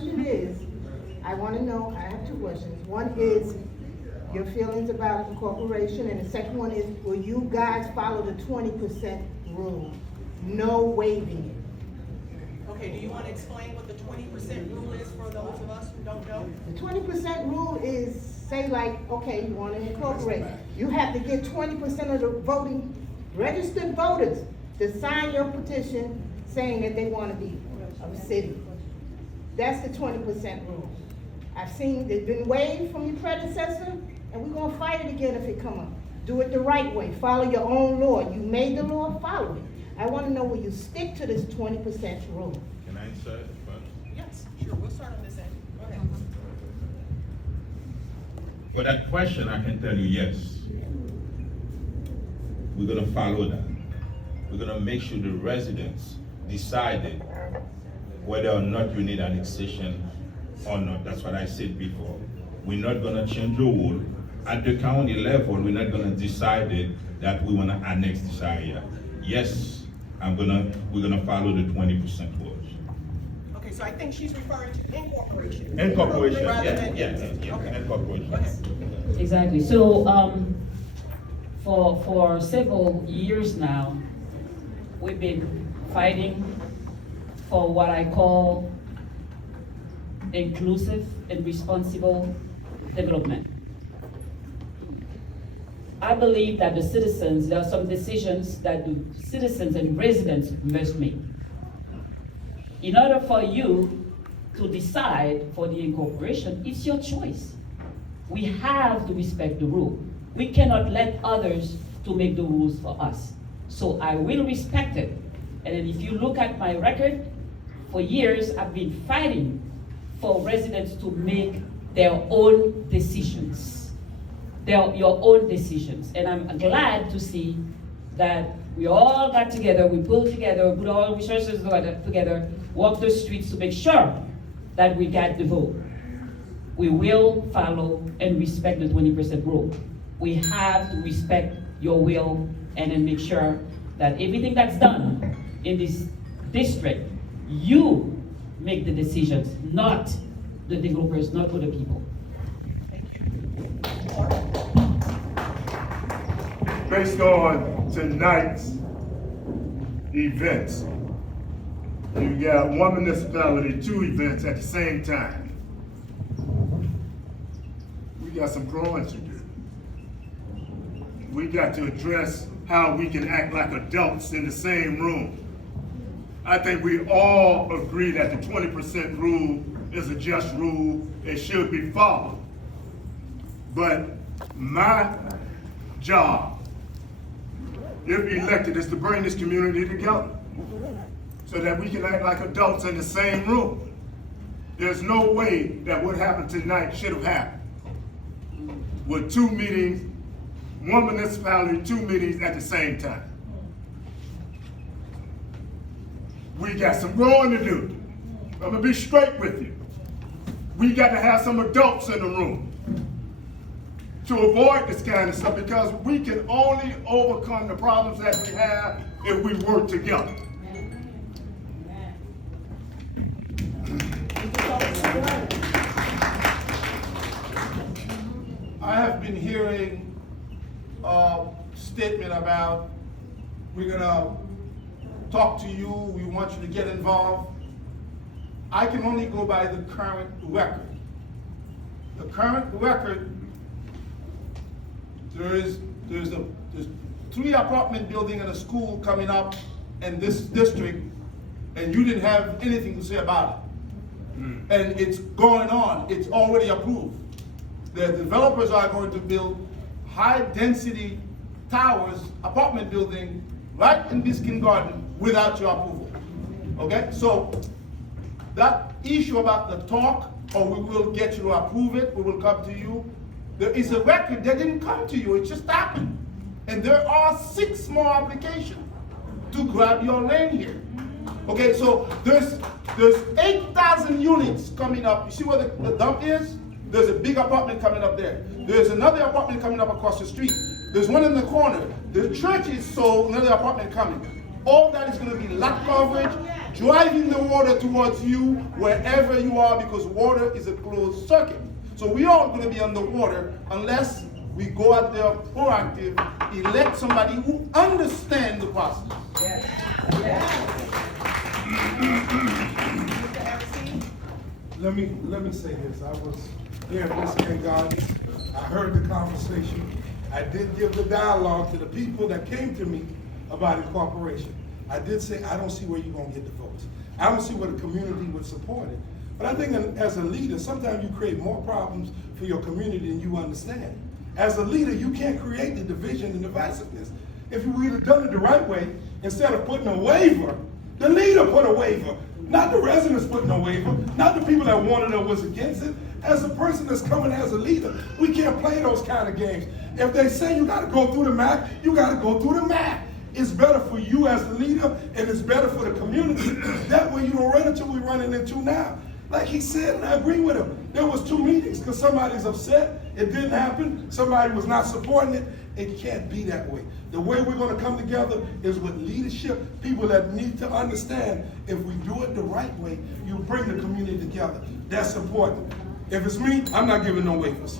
question is, I want to know, I have two questions. One is your feelings about incorporation, and the second one is, will you guys follow the 20% rule? No waiving it. Okay, do you want to explain what the 20% rule is for those of us who don't know? The 20% rule is, say like, okay, you want to incorporate. You have to get 20% of the voting, registered voters to sign your petition saying that they want to be a city. That's the 20% rule. I've seen it's been waived from your predecessor, and we're gonna fight it again if it come up. Do it the right way, follow your own law. You made the law, follow it. I wanna know, will you stick to this 20% rule? Can I answer it first? Yes, sure, we'll start on this end. Go ahead. For that question, I can tell you yes. We're gonna follow that. We're gonna make sure the residents decided whether or not you need annexation or not. That's what I said before. We're not gonna change the rule. At the county level, we're not gonna decide it that we wanna annex this area. Yes, we're gonna follow the 20% rules. Okay, so I think she's referring to incorporation. Incorporation, Rather yeah, than- yeah, Okay. incorporation. Go ahead. Exactly. So for several years now, we've been fighting for what I call inclusive and responsible development. I believe that the citizens, there are some decisions that the citizens and residents must make. In order for you to decide for the incorporation, it's your choice. We have to respect the rule. We cannot let others to make the rules for us. So I will respect it. And then if you look at my record, for years I've been fighting for residents to make their own decisions. Your own decisions. And I'm glad to see that we all got together, we pulled together, put all resources together, walked the streets to make sure that we got the vote. We will follow and respect the 20% rule. We have to respect your will and then make sure that everything that's done in this district, you make the decisions, not the developers, not other people. Based on tonight's events, you got one municipality, two events at the same time. We got some growing to do. We got to address how we can act like adults in the same room. I think we all agree that the 20% rule is a just rule. It should be followed. But my job, if elected, is to bring this community together so that we can act like adults in the same room. There's no way that what happened tonight should have happened. With two meetings, one municipality, two meetings at the same time. We got some growing to do. I'm gonna be straight with you. We got to have some adults in the room to avoid this kind of stuff, because we can only overcome the problems that we have if we work together. I have been hearing a statement about, we're gonna talk to you, we want you to get involved. I can only go by the current record. The current record, there's 3 apartment building and a school coming up in this district, and you didn't have anything to say about it. And it's going on, it's already approved. The developers are going to build high-density towers, apartment building, right in Biscayne Garden without your approval. Okay, so that issue about the talk, or we will get you to approve it, we will come to you. There is a record that didn't come to you, it just happened. And there are 6 more applications to grab your lane here. Okay, so there's 8,000 units coming up. You see where the dump is? There's a big apartment coming up there. There's another apartment coming up across the street. There's one in the corner. The church is sold, another apartment coming. All that is gonna be lot coverage, driving the water towards you wherever you are, because water is a closed circuit. So we are going to be underwater unless we go out there proactive, elect somebody who understands the process. Let me say this. I was here in Biscayne Garden. I heard the conversation. I did give the dialogue to the people that came to me about incorporation. I did say, I don't see where you're gonna get the votes. I don't see where the community would support it. But I think as a leader, sometimes you create more problems for your community than you understand. As a leader, you can't create the division and divisiveness. If you would have done it the right way, instead of putting a waiver, the leader put a waiver. Not the residents putting a waiver, not the people that wanted or was against it. As a person that's coming as a leader, we can't play those kind of games. If they say you gotta go through the map, you gotta go through the map. It's better for you as the leader, and it's better for the community. That way you don't run into what we're running into now. Like he said, and I agree with him, there was 2 meetings because somebody's upset, it didn't happen, somebody was not supporting it. It can't be that way. The way we're gonna come together is with leadership, people that need to understand if we do it the right way, you bring the community together. That's important. If it's me, I'm not giving no waivers.